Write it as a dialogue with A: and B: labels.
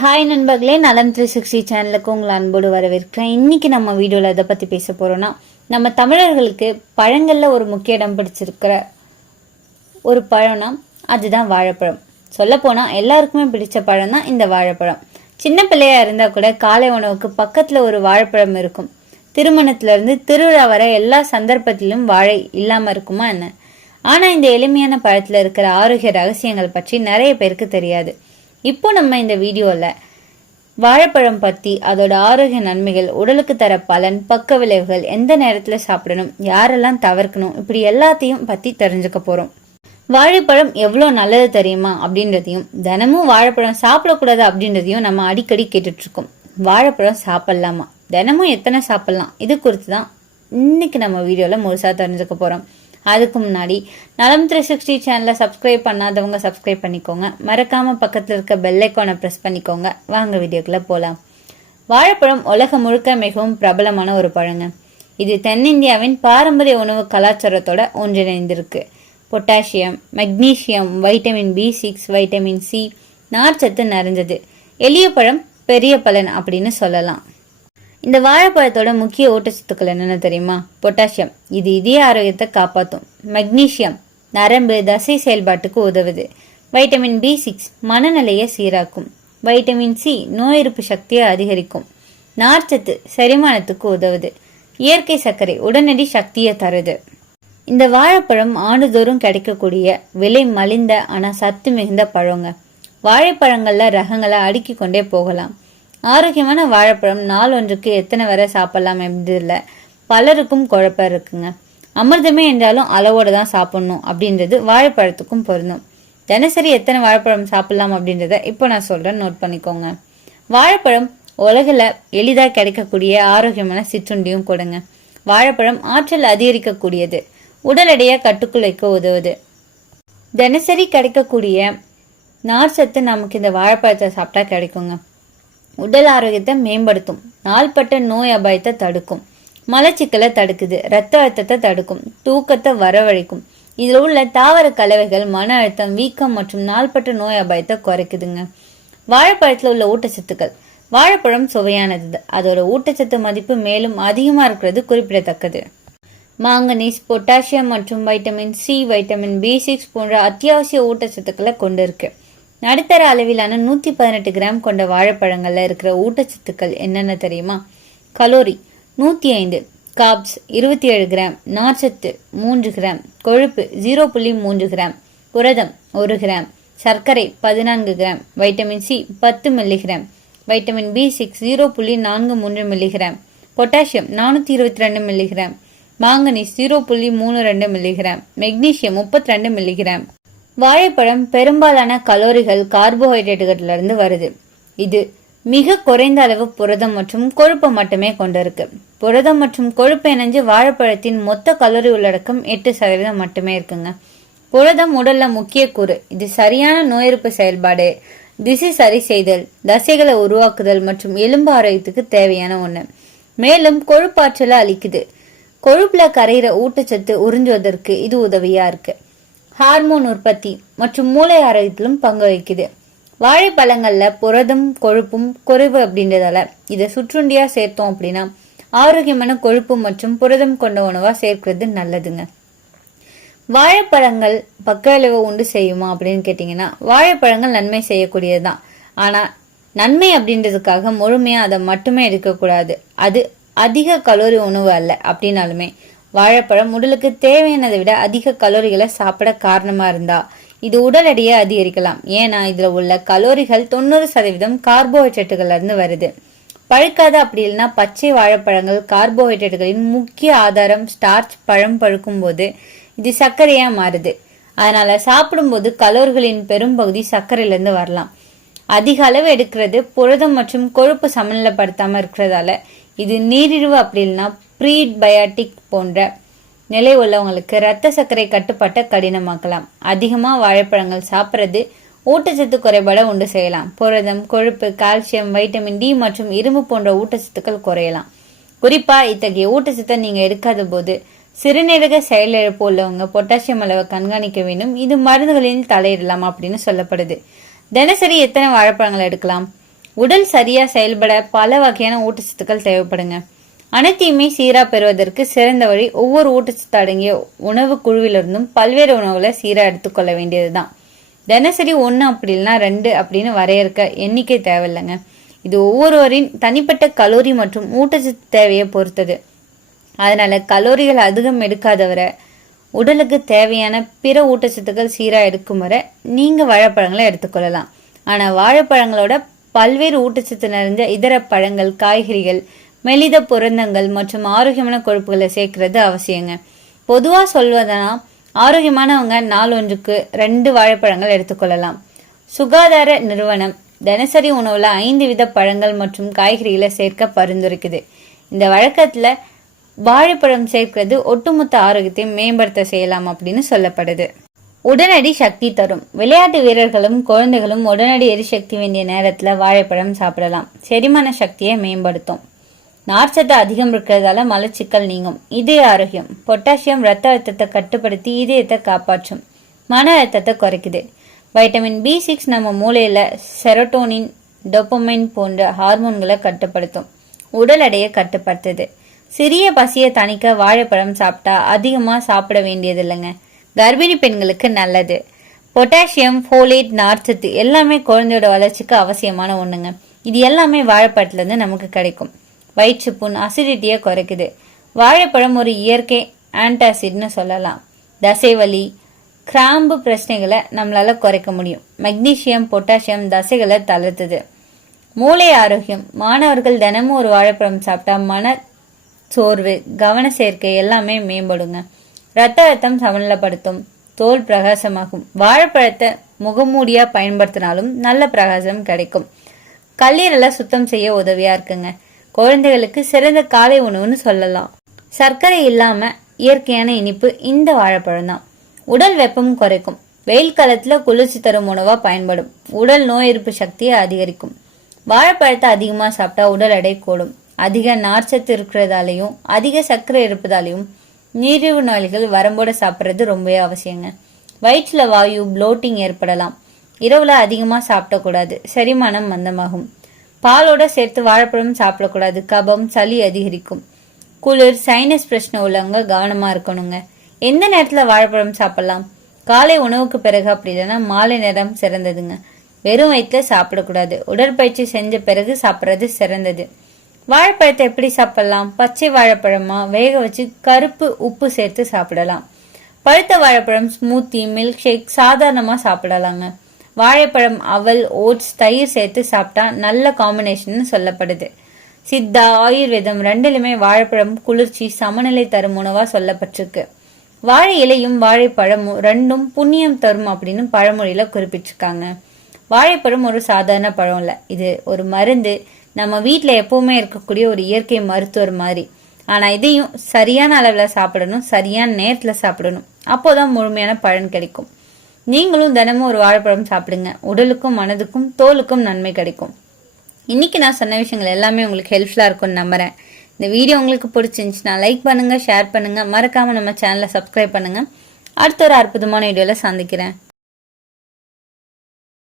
A: Hi நண்பர்களே. நலம் three sixty சேனலுக்கு உங்களை அன்போடு வரவேற்கிறேன். இன்றைக்கி நம்ம வீடியோவில் எதை பற்றி பேச போகிறோன்னா நம்ம தமிழர்களுக்கு பழங்களில் ஒரு முக்கிய இடம் பிடிச்சிருக்கிற ஒரு பழம்னா அதுதான் வாழைப்பழம். சொல்லப்போனால் எல்லாருக்குமே பிடிச்ச பழம் தான் இந்த வாழைப்பழம். சின்ன பிள்ளையாக இருந்தால் கூட காலை உணவுக்கு பக்கத்தில் ஒரு வாழைப்பழம் இருக்கும். திருமணத்திலேருந்து திருவிழா வர எல்லா சந்தர்ப்பத்திலும் வாழை இல்லாமல் இருக்குமா என்ன? ஆனால் இந்த எளிமையான பழத்தில் இருக்கிற ஆரோக்கிய ரகசியங்கள் பற்றி நிறைய பேருக்கு தெரியாது. இப்போ நம்ம இந்த வீடியோவில் வாழைப்பழம் பற்றி அதோட ஆரோக்கிய நன்மைகள் உடலுக்கு தர பலன் பக்க விளைவுகள் எந்த நேரத்தில் சாப்பிடணும் யாரெல்லாம் தவிர்க்கணும் இப்படி எல்லாத்தையும் பற்றி தெரிஞ்சுக்க போகிறோம் வாழைப்பழம் எவ்வளோ நல்லது தெரியுமா அப்படின்றதையும் தினமும் வாழைப்பழம் சாப்பிடக்கூடாது அப்படின்றதையும் நம்ம அடிக்கடி கேட்டுட்ருக்கோம். வாழைப்பழம் சாப்பிட்லாமா? தினமும் எத்தனை சாப்பிட்லாம்? இது குறித்து தான் இன்னைக்கு நம்ம வீடியோவில் முழுசாக தெரிஞ்சுக்க போகிறோம் அதுக்கு முன்னாடி. நலம் த்ரீ சிக்ஸ்டி சேனலை சப்ஸ்கிரைப் பண்ணாதவங்க சப்ஸ்கிரைப் பண்ணிக்கோங்க. மறக்காம பக்கத்தில் இருக்க பெல் ப்ரெஸ் பண்ணிக்கோங்க. வாங்க வீடியோக்குள்ள போகலாம் வாழைப்பழம் உலகம் முழுக்க மிகவும் பிரபலமான ஒரு பழங்க. இது தென்னிந்தியாவின் பாரம்பரிய உணவு கலாச்சாரத்தோட ஒன்றிணைந்திருக்கு. Potassium magnesium vitamin B six vitamin C நார்ச்சத்து நிறைஞ்சது. எளிய பழம் பெரிய பலன் அப்படின்னு சொல்லலாம். இந்த வாழைப்பழத்தோட முக்கிய ஊட்டச்சத்துக்கள் என்னென்ன தெரியுமா? பொட்டாசியம். இது இதய ஆரோக்கியத்தை காப்பாற்றும் மெக்னீசியம். நரம்பு தசை செயல்பாட்டுக்கு உதவுது. வைட்டமின் பி சிக்ஸ் மனநிலையை சீராக்கும். வைட்டமின் சி நோய் எதிர்ப்பு சக்தியை அதிகரிக்கும். நார்ச்சத்து செரிமானத்துக்கு உதவுது. இயற்கை சர்க்கரை உடனடி சக்தியை தருது. இந்த வாழைப்பழம் ஆண்டுதோறும் கிடைக்கக்கூடிய விலை மலிந்த ஆனால் சத்து மிகுந்த பழங்க. வாழைப்பழங்களில் ரகங்களை அடுக்கி கொண்டே போகலாம். ஆரோக்கியமான வாழைப்பழம் நாள் ஒன்றுக்கு எத்தனை வரை சாப்பிடலாம் இல்லை பலருக்கும் குழப்பம் இருக்குங்க. அமிர்தமே என்றாலும் அளவோடு தான் சாப்பிடணும் அப்படின்றது வாழைப்பழத்துக்கும் பொருந்தும். தினசரி எத்தனை வாழைப்பழம் சாப்பிடலாம் அப்படின்றத இப்போ நான் சொல்கிறேன் நோட் பண்ணிக்கோங்க. வாழைப்பழம் உலகில் எளிதாக கிடைக்கக்கூடிய ஆரோக்கியமான சிற்றுண்டியும் கொடுங்க. வாழைப்பழம் ஆற்றல் அதிகரிக்கக்கூடியது. உடல் எடையை கட்டுக்குலைக்க உதவுது. தினசரி கிடைக்கக்கூடிய நார்ச்சத்து நமக்கு இந்த வாழைப்பழத்தை சாப்பிட்டா கிடைக்குங்க. உடல் ஆரோக்கியத்தை மேம்படுத்தும். நாள்பட்ட நோய் அபாயத்தை தடுக்கும். மலச்சிக்கலை தடுக்குது. ரத்த அழுத்தத்தை தடுக்கும். தூக்கத்தை வரவழைக்கும். இதில் உள்ள தாவர கலவைகள் மன அழுத்தம் வீக்கம் மற்றும் நாள்பட்ட நோய் அபாயத்தை குறைக்குதுங்க. வாழைப்பழத்தில் உள்ள ஊட்டச்சத்துக்கள். வாழைப்பழம் சுவையானது. அதோட ஊட்டச்சத்து மதிப்பு மேலும் அதிகமாக இருக்கிறது குறிப்பிடத்தக்கது. மாங்கனீஸ் பொட்டாசியம் மற்றும் vitamin C vitamin B six போன்ற அத்தியாவசிய ஊட்டச்சத்துக்களை கொண்டிருக்கு. நடுத்தர அளவிலான நூற்றி பதினெட்டு கிராம் கொண்ட வாழைப்பழங்களில் இருக்கிற ஊட்டச்சத்துக்கள் என்னென்ன தெரியுமா? கலோரி நூற்றி ஐந்து காப்ஸ் இருபத்தி ஏழு கிராம் நார்ச்சத்து மூன்று கிராம் கொழுப்பு ஜீரோ புள்ளி மூன்று கிராம் புரதம் ஒரு கிராம் சர்க்கரை பதினான்கு கிராம் வைட்டமின் சி பத்து milligram vitamin B six zero புள்ளி நான்கு மூன்று மில்லிகிராம் பொட்டாசியம் நானூற்றி இருபத்தி ரெண்டு மில்லிகிராம் மாங்கனீஸ் ஜீரோ புள்ளி மூணு ரெண்டு மில்லிகிராம் மெக்னீசியம் முப்பத்தி ரெண்டு மில்லிகிராம் வாழைப்பழம் பெரும்பாலான கலோரிகள் கார்போஹைட்ரேட்டுகளிலிருந்து வருது. இது மிக குறைந்த அளவு புரதம் மற்றும் கொழுப்பை மட்டுமே கொண்டிருக்கு. புரதம் மற்றும் கொழுப்பு இணைஞ்சு வாழைப்பழத்தின் மொத்த கலோரி உள்ளடக்கம் எட்டு சதவீதம் மட்டுமே இருக்குங்க. புரதம் உடல்ல முக்கிய கூறு. இது சரியான நோய் எதிர்ப்பு செயல்பாடு. திசை சரி செய்தல் தசைகளை உருவாக்குதல் மற்றும் எலும்பு ஆரோக்கியத்துக்கு தேவையான ஒன்று மேலும் கொழுப்பாற்றலை அளிக்குது கொழுப்புல கரையிற ஊட்டச்சத்து உறிஞ்சுவதற்கு இது உதவியா இருக்குது ஹார்மோன் உற்பத்தி மற்றும் மூளை ஆரோக்கியத்திலும் பங்கு வகிக்குது. வாழைப்பழங்கள்ல புரதம் கொழுப்பும் குறைவு அப்படின்றதால இதை சுற்றுண்டியா சேர்த்தோம் அப்படின்னா ஆரோக்கியமான கொழுப்பு மற்றும் புரதம் கொண்ட உணவா சேர்க்கிறது நல்லதுங்க. வாழைப்பழங்கள் பக்க விளைவு உண்டு செய்யுமா அப்படின்னு கேட்டிங்கன்னா வாழைப்பழங்கள் நன்மை செய்யக்கூடியதுதான். ஆனா நன்மை அப்படின்றதுக்காக முழுமையா அதை மட்டுமே எடுக்கக்கூடாது. அது அதிக கலோரி உணவு அல்ல. அப்படின்னாலுமே வாழைப்பழம் உடலுக்கு தேவையானதை விட அதிக கலோரிகளை சாப்பிட காரணமா இருந்தா. இது உடல் எடையை அதிகரிக்கலாம். ஏன்னா இதுல உள்ள கலோரிகள் தொண்ணூறு சதவீதம் கார்போஹைட்ரேட்டுகள்ல இருந்து வருது. பழுக்காத அப்படி இல்லைன்னா பச்சை வாழைப்பழங்கள் கார்போஹைட்ரேட்டுகளின் முக்கிய ஆதாரம் ஸ்டார்ச் பழம் பழுக்கும் போது இது சர்க்கரையா மாறுது. அதனால சாப்பிடும்போது கலோரிகளின் பெரும்பகுதி சர்க்கரையிலிருந்து வரலாம். அதிக அளவு எடுக்கிறது புரதம் மற்றும் கொழுப்பு சமநிலைப்படுத்தாம இருக்கிறதால இது நீரிழிவு அப்படி இல்லைன்னா ப்ரீபயாட்டிக் போன்ற நிலை உள்ளவங்களுக்கு ரத்த சர்க்கரை கட்டுப்பாட்டை கடினமாக்கலாம். அதிகமாக வாழைப்பழங்கள் சாப்பிட்றது ஊட்டச்சத்து குறைபாட உண்டு செய்யலாம். புரதம் கொழுப்பு கால்சியம் வைட்டமின் டி மற்றும் இரும்பு போன்ற ஊட்டச்சத்துக்கள் குறையலாம். குறிப்பாக இத்தகைய ஊட்டச்சத்தை நீங்கள் எடுக்காத போது சிறுநீரக செயலிழப்பு உள்ளவங்க பொட்டாசியம் அளவை கண்காணிக்க வேண்டும். இது மருந்துகளில் தலையிடலாம் அப்படின்னு சொல்லப்படுது. தினசரி எத்தனை வாழைப்பழங்கள் எடுக்கலாம்? உடல் சரியாக செயல்பட பல வகையான ஊட்டச்சத்துக்கள் தேவைப்படுங்க. அனைத்தையுமே சீராக பெறுவதற்கு சிறந்த வழி ஒவ்வொரு ஊட்டச்சத்து அடங்கிய உணவு குழுவிலிருந்தும் பல்வேறு உணவுகளை சீராக எடுத்துக்கொள்ள வேண்டியதுதான். தினசரி ஒன்று அப்படி இல்லைன்னா ரெண்டு அப்படின்னு வரையறுக்க எண்ணிக்கை தேவையில்லைங்க. இது ஒவ்வொருவரின் தனிப்பட்ட கலோரி மற்றும் ஊட்டச்சத்து தேவையை பொறுத்தது. அதனால கலோரிகள் அதிகம் எடுக்காதவரை உடலுக்கு தேவையான பிற ஊட்டச்சத்துக்கள் சீராக எடுக்கும் வரை நீங்கள் வாழைப்பழங்களை எடுத்துக்கொள்ளலாம் ஆனால் வாழைப்பழங்களோட பல்வேறு ஊட்டச்சத்து நிறைந்த இதர பழங்கள் காய்கறிகள் மெலித புரதங்கள் மற்றும் ஆரோக்கியமான கொழுப்புகளை சேர்க்கறது அவசியங்க. பொதுவாக சொல்வதனா ஆரோக்கியமானவங்க நாள் ஒன்றுக்கு ரெண்டு வாழைப்பழங்கள் எடுத்துக்கொள்ளலாம். சுகாதார நிறுவனம் தினசரி உணவுல ஐந்து வித பழங்கள் மற்றும் காய்கறிகளை சேர்க்க பரிந்துரைக்குது. இந்த வழக்கத்துல வாழைப்பழம் சேர்க்கிறது ஒட்டுமொத்த ஆரோக்கியத்தை மேம்படுத்த செய்யலாம் அப்படின்னு சொல்லப்படுது. உடனடி சக்தி தரும். விளையாட்டு வீரர்களும் குழந்தைகளும் உடனடி எரிசக்தி வேண்டிய நேரத்துல வாழைப்பழம் சாப்பிடலாம். செரிமான சக்தியை மேம்படுத்தும். நார்ச்சத்து அதிகம் இருக்கிறதால மலச்சிக்கல் நீங்கும். இதய ஆரோக்கியம் பொட்டாசியம் ரத்த அழுத்தத்தை கட்டுப்படுத்தி இதயத்தை காப்பாற்றும். மன அழுத்தத்தை குறைக்குது. வைட்டமின் பி சிக்ஸ் நம்ம மூளையில செரோட்டோனின் டொப்பமைன் போன்ற ஹார்மோன்களை கட்டுப்படுத்தும். உடல் எடையை கட்டுப்படுத்துது. சிறிய பசியை தணிக்க வாழைப்பழம் சாப்பிட்டா அதிகமாக சாப்பிட வேண்டியது இல்லைங்க கர்ப்பிணி பெண்களுக்கு நல்லது. பொட்டாசியம் ஃபோலேட் நார்ச்சத்து எல்லாமே குழந்தையோட வளர்ச்சிக்கு அவசியமான ஒண்ணுங்க. இது எல்லாமே வாழைப்பழத்துலேருந்து நமக்கு கிடைக்கும். வயிற்றுப்புண் அசிடிட்டியை குறைக்குது. வாழைப்பழம் ஒரு இயற்கை ஆன்டாசிட்னு சொல்லலாம். தசைவலி கிராம்பு பிரச்சனைகளை நம்மளால குறைக்க முடியும். மெக்னீசியம் பொட்டாசியம் தசைகளை தளர்த்துது. மூளை ஆரோக்கியம். மாணவர்கள் தினமும் ஒரு வாழைப்பழம் சாப்பிட்டா மன சோர்வு கவன சேர்க்கை எல்லாமே மேம்படுங்க. ரத்த அழுத்தம் சமநிலைப்படுத்தும் தோல் பிரகாசமாகும். வாழைப்பழத்தை முகமூடியா பயன்படுத்தினாலும் நல்ல பிரகாசம் கிடைக்கும். கல்லீரலை சுத்தம் செய்ய உதவியா இருக்குங்க. குழந்தைகளுக்கு சிறந்த காலை உணவுன்னு சொல்லலாம். சர்க்கரை இல்லாம இயற்கையான இனிப்பு இந்த வாழைப்பழம் தான். உடல் வெப்பம் குறைக்கும். வெயில் காலத்துல குளிர்ச்சி தரும் உணவா பயன்படும். உடல் நோய் எதிர்ப்பு சக்தியை அதிகரிக்கும். வாழைப்பழத்தை அதிகமா சாப்பிட்டா உடல் எடை கூடும். அதிக நார்ச்சத்து இருக்கிறதாலையும் அதிக சர்க்கரை இருப்பதாலையும் நீரிழிவு நோய்கள் வரம்போட சாப்பிட்றது ரொம்பவே அவசியங்க. வயிற்றுல வாயு ப்ளோட்டிங் ஏற்படலாம். இரவுல அதிகமா சாப்பிடக்கூடாது. செரிமானம் மந்தமாகும். பாலோட சேர்த்து வாழைப்பழம் சாப்பிடக்கூடாது. கபம் சளி அதிகரிக்கும். குளிர் சைனஸ் பிரச்சனை உள்ளவங்க கவனமா இருக்கணுங்க. எந்த நேரத்துல வாழைப்பழம் சாப்பிடலாம்? காலை உணவுக்கு பிறகு அப்படி இல்லைன்னா மாலை நேரம் சிறந்ததுங்க. வெறும் வயிற்றுல சாப்பிடக்கூடாது. உடற்பயிற்சி செஞ்ச பிறகு சாப்பிட்றது சிறந்தது. வாழைப்பழத்தை எப்படி சாப்பிடலாம்? பச்சை வாழைப்பழமா? வேக வச்சு கருப்பு உப்பு சேர்த்து சாப்பிடலாம். பழுத்த வாழைப்பழம் ஸ்மூத்தி மில்க் ஷேக் சாதாரணமாக சாப்பிடலாங்க. வாழைப்பழம் அவல் ஓட்ஸ் தயிர் சேர்த்து சாப்பிட்டா நல்ல காம்பினேஷன் சொல்லப்படுது. சித்தா ஆயுர்வேதம் ரெண்டிலுமே வாழைப்பழம் குளிர்ச்சி சமநிலை தரும் உணவா சொல்லப்பட்டிருக்கு. வாழை இலையும் வாழைப்பழமும் ரெண்டும் புண்ணியம் தரும் அப்படின்னு பழமொழியில குறிப்பிட்டிருக்காங்க. வாழைப்பழம் ஒரு சாதாரண பழம் இல்ல. இது ஒரு மருந்து. நம்ம வீட்டில் எப்பவுமே இருக்கக்கூடிய ஒரு இயற்கை மருத்துவர் மாதிரி. ஆனா இதையும் சரியான அளவுல சாப்பிடணும் சரியான நேரத்துல சாப்பிடணும். அப்போதான் முழுமையான பலன் கிடைக்கும். நீங்களும் தினமும் ஒரு வாழைப்பழம் சாப்பிடுங்க. உடலுக்கும் மனதுக்கும் தோலுக்கும் நன்மை கிடைக்கும். இன்னைக்கு நான் சொன்ன விஷயங்கள் எல்லாமே உங்களுக்கு ஹெல்ப்ஃபுல்லாக இருக்கும்னு நம்புறேன். இந்த வீடியோ உங்களுக்கு பிடிச்சிருந்துச்சுன்னா லைக் பண்ணுங்க ஷேர் பண்ணுங்க. மறக்காம நம்ம சேனலை சப்ஸ்கிரைப் பண்ணுங்க. அடுத்த ஒரு அற்புதமான வீடியோவில் சந்திக்கிறேன்.